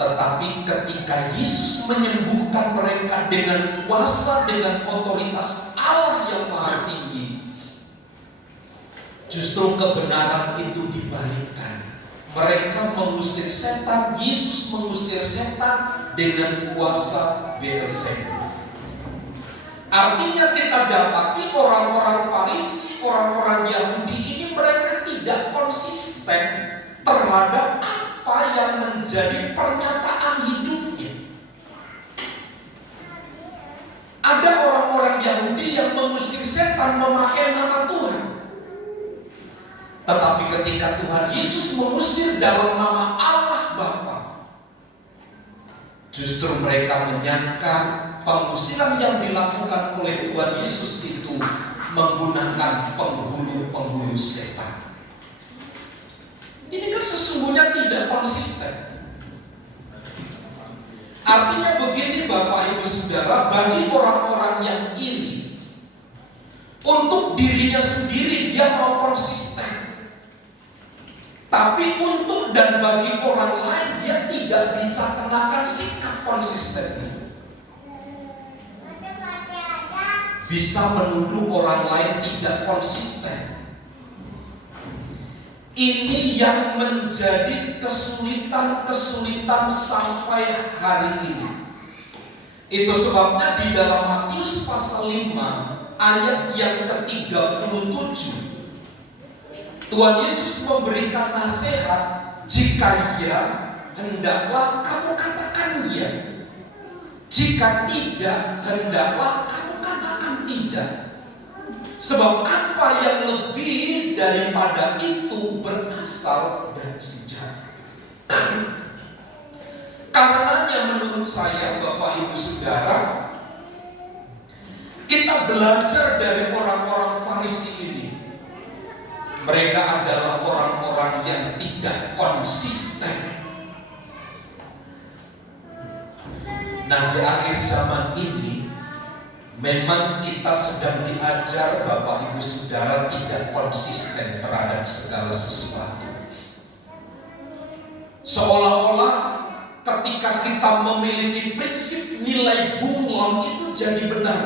Tetapi ketika Yesus menyembuhkan mereka dengan kuasa, dengan otoritas Allah yang maha tinggi, justru kebenaran itu dibalikkan. Mereka mengusir setan, Yesus mengusir setan dengan kuasa Beelzebul. Artinya kita dapati orang-orang Farisi, orang-orang Yahudi ini mereka tidak konsisten terhadap apa yang menjadi pernyataan hidupnya. Ada orang-orang Yahudi yang mengusir setan memakai nama Tuhan. Tetapi ketika Tuhan Yesus mengusir dalam nama Allah Bapa, justru mereka menyangka pengusiran yang dilakukan oleh Tuhan Yesus itu menggunakan penghulu-penghulu setan. tidak konsisten. Artinya begini Bapak Ibu Saudara, bagi orang-orang yang iri, untuk dirinya sendiri dia mau konsisten, tapi untuk dan bagi orang lain dia tidak bisa kenakan sikap konsisten itu. Bisa menuduh orang lain tidak konsisten. Ini yang menjadi kesulitan-kesulitan sampai hari ini. Itu sebabnya di dalam Matius pasal 5 ayat yang ke-37 Tuhan Yesus memberikan nasihat, jika ya, hendaklah kamu katakan ya. Jika tidak, hendaklah kamu katakan tidak. Sebab apa yang lebih daripada itu berasal dari sejarah. Karenanya menurut saya Bapak Ibu Saudara, kita belajar dari orang-orang Farisi ini. Mereka adalah orang-orang yang tidak konsisten. Nah, di akhir zaman ini memang kita sedang diajar Bapak Ibu Saudara tidak konsisten terhadap segala sesuatu. Seolah-olah ketika kita memiliki prinsip nilai bunglon itu jadi benar.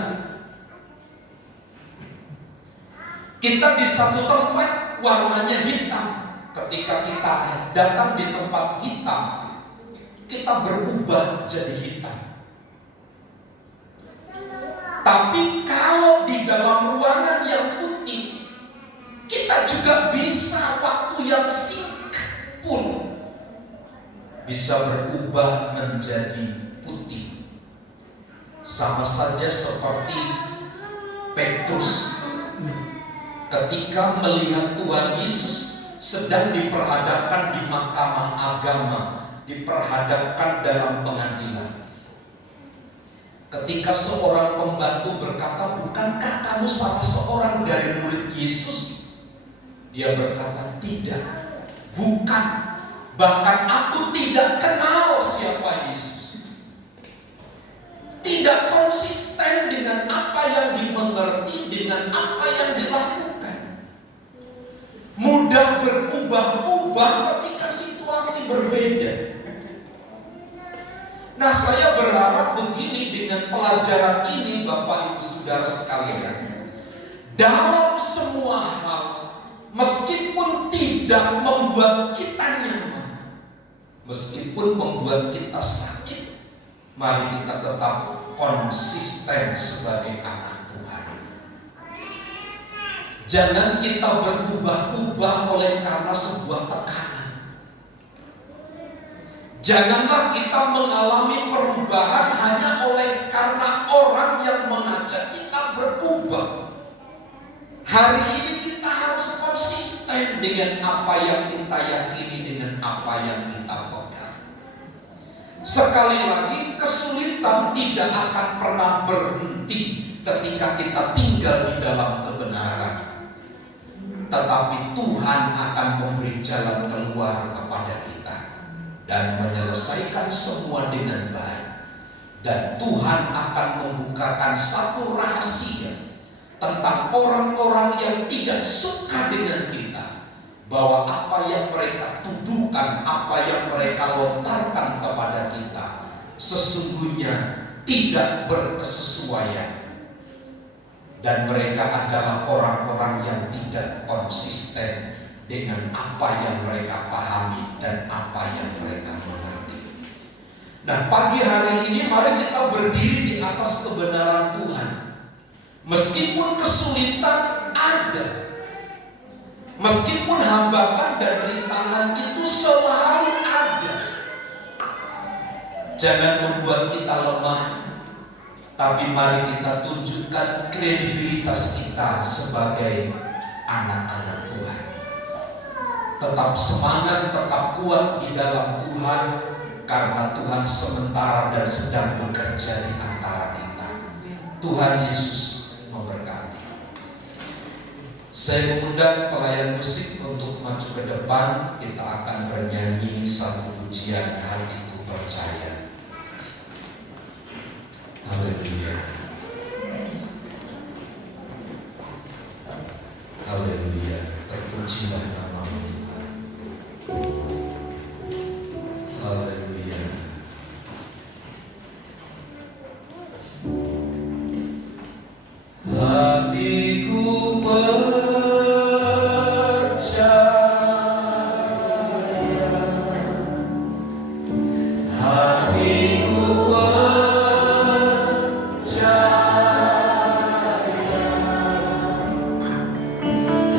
Kita di satu tempat warnanya hitam, ketika kita datang di tempat hitam, kita berubah jadi hitam. Tapi kalau di dalam ruangan yang putih, kita juga bisa waktu yang singkat pun bisa berubah menjadi putih. Sama saja seperti Petrus ketika melihat Tuhan Yesus sedang diperhadapkan di mahkamah agama, diperhadapkan dalam pengadilan. Ketika seorang pembantu berkata, bukankah kamu salah seorang dari murid Yesus? Dia berkata, tidak, bukan. Bahkan aku tidak kenal siapa Yesus. Tidak konsisten dengan apa yang dimengerti, dengan apa yang dilakukan. Mudah berubah-ubah ketika situasi berbeda. Nah, saya berharap begini dengan pelajaran ini Bapak Ibu Saudara sekalian. Dalam semua hal, meskipun tidak membuat kita nyaman, meskipun membuat kita sakit, mari kita tetap konsisten sebagai anak Tuhan. Jangan kita berubah-ubah oleh karena sebuah tekanan. Janganlah kita mengalami perubahan hanya oleh karena orang yang mengajak kita berubah. Hari ini kita harus konsisten dengan apa yang kita yakini, dengan apa yang kita pegang. Sekali lagi, kesulitan tidak akan pernah berhenti ketika kita tinggal di dalam kebenaran. Tetapi Tuhan akan memberi jalan keluar kepada kita dan menyelesaikan semua dengan baik. Dan Tuhan akan membukakan satu rahasia tentang orang-orang yang tidak suka dengan kita, bahwa apa yang mereka tuduhkan, apa yang mereka lontarkan kepada kita sesungguhnya tidak berkesesuaian. Dan mereka adalah orang-orang yang tidak konsisten dengan apa yang mereka pahami dan apa yang mereka mengerti. Nah, pagi hari ini mari kita berdiri di atas kebenaran Tuhan. Meskipun kesulitan ada, meskipun hambatan dan rintangan itu selalu ada, jangan membuat kita lemah, tapi mari kita tunjukkan kredibilitas kita sebagai anak-anak Tuhan. Tetap semangat, tetap kuat di dalam Tuhan, karena Tuhan sementara dan sedang bekerja di antara kita. Tuhan Yesus memberkati. Saya mengundang pelayan musik untuk maju ke depan. Kita akan bernyanyi satu pujian Hatiku Percaya. Haleluya. Haleluya. Terpujilah nama-Mu Tuhan. Haleluya. Hatiku percaya, hatiku percaya,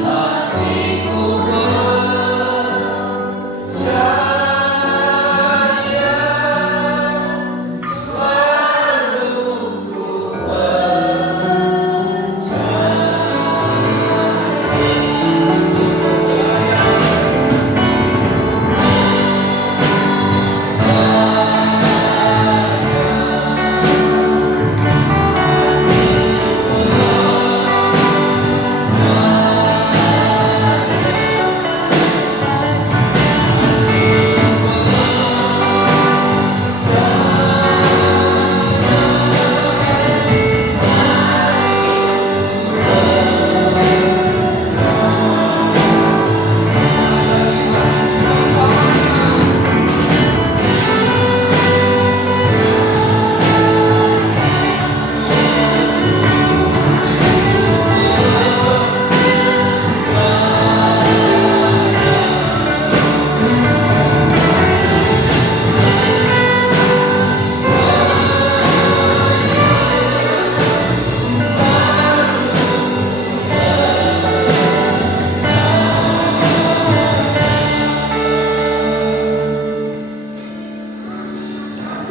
hatiku percaya, selalu ku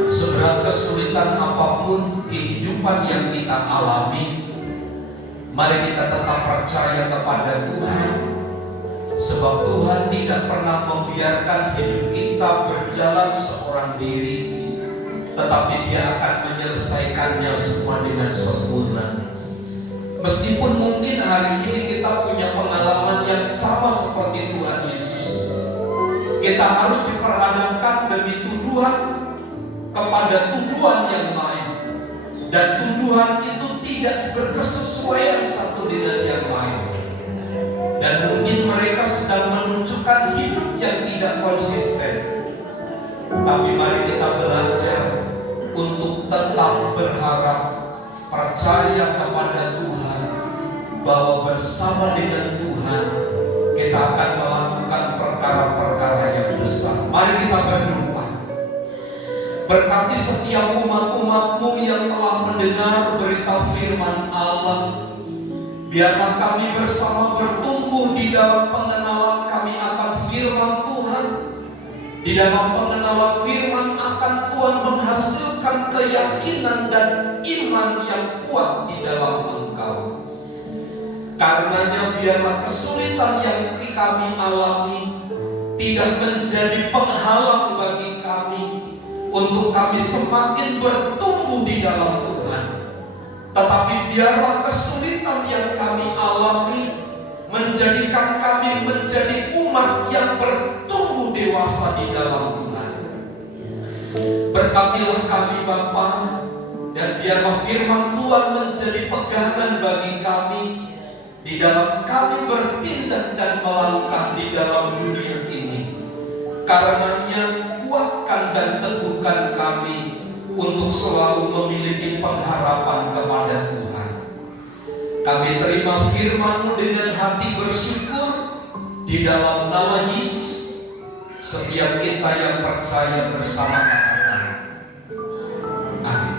seberat kesulitan apapun kehidupan yang kita alami, mari kita tetap percaya kepada Tuhan, sebab Tuhan tidak pernah membiarkan hidup kita berjalan seorang diri, tetapi Dia akan menyelesaikannya semua dengan sempurna. Meskipun mungkin hari ini kita punya pengalaman yang sama seperti Tuhan Yesus, kita harus diperhadapkan demi tuduhan kepada tuduhan yang lain, dan tuduhan itu tidak berkesesuaian satu dengan yang lain, dan mungkin mereka sedang menunjukkan hidup yang tidak konsisten. Tapi mari kita belajar untuk tetap berharap, percaya kepada Tuhan, bahwa bersama dengan Tuhan kita akan melakukan perkara-perkara yang besar. Mari kita berdoa. Berkati setiap umat-umat-Mu yang telah mendengar berita firman Allah. Biarlah kami bersama bertumbuh di dalam pengenalan kami akan firman Tuhan. Di dalam pengenalan firman akan Tuhan menghasilkan keyakinan dan iman yang kuat di dalam Engkau. Karenanya biarlah kesulitan yang kami alami tidak menjadi penghalang bagi kami untuk kami semakin bertumbuh di dalam Tuhan. Tetapi biarlah kesulitan yang kami alami menjadikan kami menjadi umat yang bertumbuh dewasa di dalam Tuhan. Berkatilah kami Bapa, dan biarlah firman Tuhan menjadi pegangan bagi kami di dalam kami bertindak dan melangkah di dalam dunia ini. Karenanya kuatkan dan teguhkan kami untuk selalu memiliki pengharapan kepada Tuhan. Kami terima firman-Mu dengan hati bersyukur di dalam nama Yesus. Setiap kita yang percaya bersama katakan amin.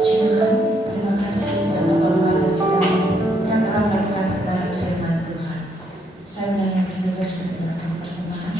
Tuhan, terima kasih dan Bapak yang telah melakukan kebenaran firman Tuhan. Saya menyanyikan juga sebentar persembahan.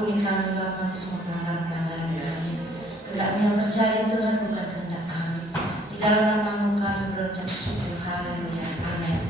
Ampuni kami Bapa untuk semua pelanggaran-pelanggaran kami. Kehendak-Mu yang terjadi Tuhan, bukan kehendak kami. Di dalam nama-Mu kami berucap syukur. Haleluya. Amin.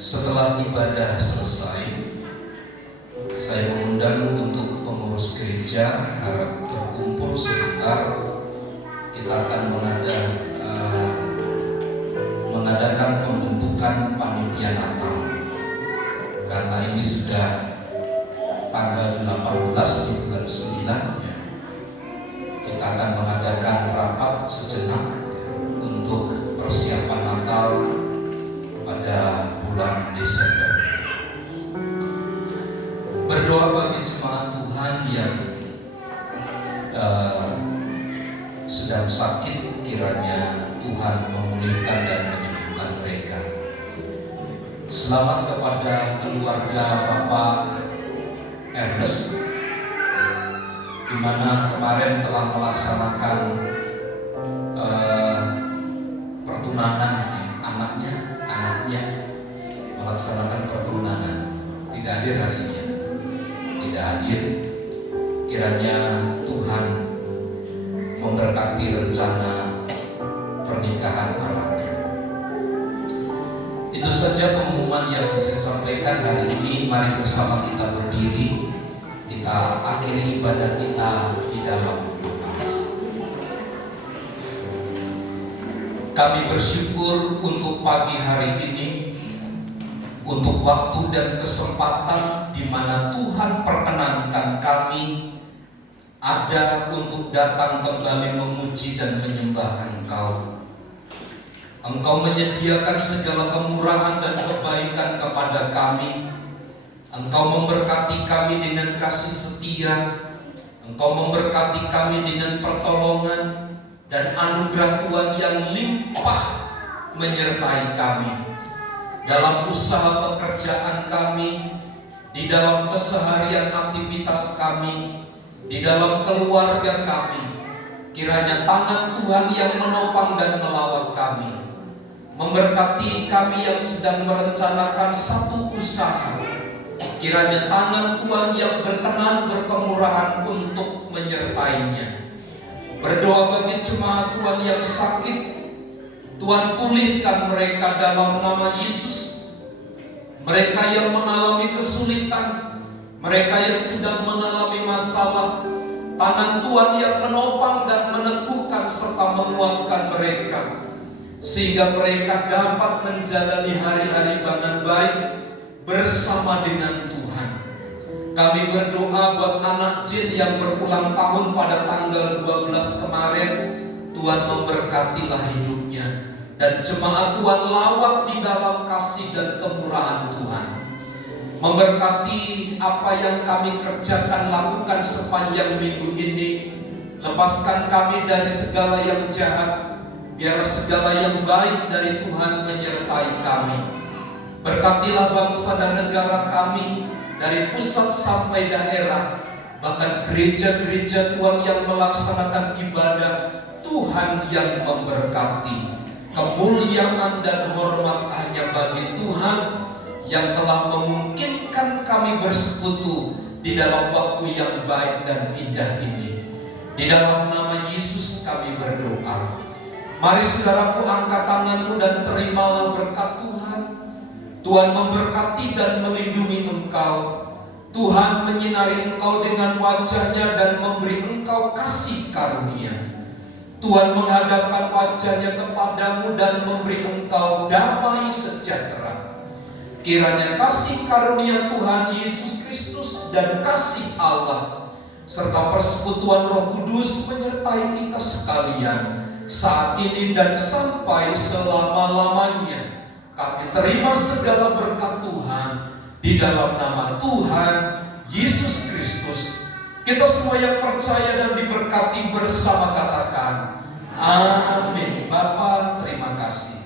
Setelah ibadah selesai, saya mengundang untuk pengurus gereja harap berkumpul sebentar. Kita akan mengadakan pembentukan panitia Natal. Karena ini sudah tanggal 18 di bulan 9 ya. Kita akan mengadakan rapat sejenak untuk persiapan Natal pada bulan Desember. Berdoa bagi jemaat Tuhan yang sedang sakit, kiranya Tuhan memulihkan dan menyembuhkan mereka. Selamat kepada keluarga Bapak Ernest, di mana kemarin telah melaksanakan pertunangan anaknya melaksanakan pertunangan. Tidak hadir hari ini, tidak hadir. Kiranya Tuhan memberkati rencana pernikahan anaknya. Itu saja pengumuman yang saya sampaikan hari ini. Mari bersama kita berdiri, kita akhiri ibadah kita di dalam doa. Kami bersyukur untuk pagi hari ini, untuk waktu dan kesempatan di mana Tuhan perkenankan kami ada untuk datang kembali memuji dan menyembah Engkau. Engkau menyediakan segala kemurahan dan kebaikan kepada kami. Engkau memberkati kami dengan kasih setia. Engkau memberkati kami dengan pertolongan dan anugerah Tuhan yang limpah menyertai kami dalam usaha pekerjaan kami, di dalam keseharian aktivitas kami, di dalam keluarga kami. Kiranya tangan Tuhan yang menopang dan melawat kami, memberkati kami yang sedang merencanakan satu usaha. Kiranya tangan Tuhan yang berkenan berkemurahan untuk menyertainya. Berdoa bagi jemaat Tuhan yang sakit, Tuhan pulihkan mereka dalam nama Yesus. Mereka yang mengalami kesulitan, mereka yang sedang mengalami masalah, tangan Tuhan yang menopang dan meneguhkan serta menguatkan mereka, sehingga mereka dapat menjalani hari-hari dengan baik bersama dengan Tuhan. Kami berdoa buat anak Jin yang berulang tahun pada tanggal 12 kemarin. Tuhan memberkatilah hidupnya, dan jemaat Tuhan lawat di dalam kasih dan kemurahan Tuhan. memberkati apa yang kami kerjakan, lakukan sepanjang minggu ini. Lepaskan kami dari segala yang jahat, biar segala yang baik dari Tuhan menyertai kami. Berkatilah bangsa dan negara kami, dari pusat sampai daerah, bahkan gereja-gereja Tuhan yang melaksanakan ibadah. Tuhan yang memberkati. Kemuliaan dan hormat hanya bagi Tuhan yang telah memungkinkan kami bersekutu di dalam waktu yang baik dan indah ini. Di dalam nama Yesus kami berdoa. Mari saudaraku, angkat tanganmu dan terimalah berkat Tuhan. Tuhan memberkati dan melindungi engkau. Tuhan menyinari engkau dengan wajah-Nya dan memberi engkau kasih karunia. Tuhan menghadapkan wajah-Nya kepadamu dan memberi engkau damai sejahtera. Kiranya kasih karunia Tuhan Yesus Kristus dan kasih Allah serta persekutuan Roh Kudus menyertai kita sekalian saat ini dan sampai selama-lamanya. Kami terima segala berkat Tuhan di dalam nama Tuhan Yesus Kristus. Kita semua yang percaya dan diberkati bersama katakan amin. Bapa, terima kasih.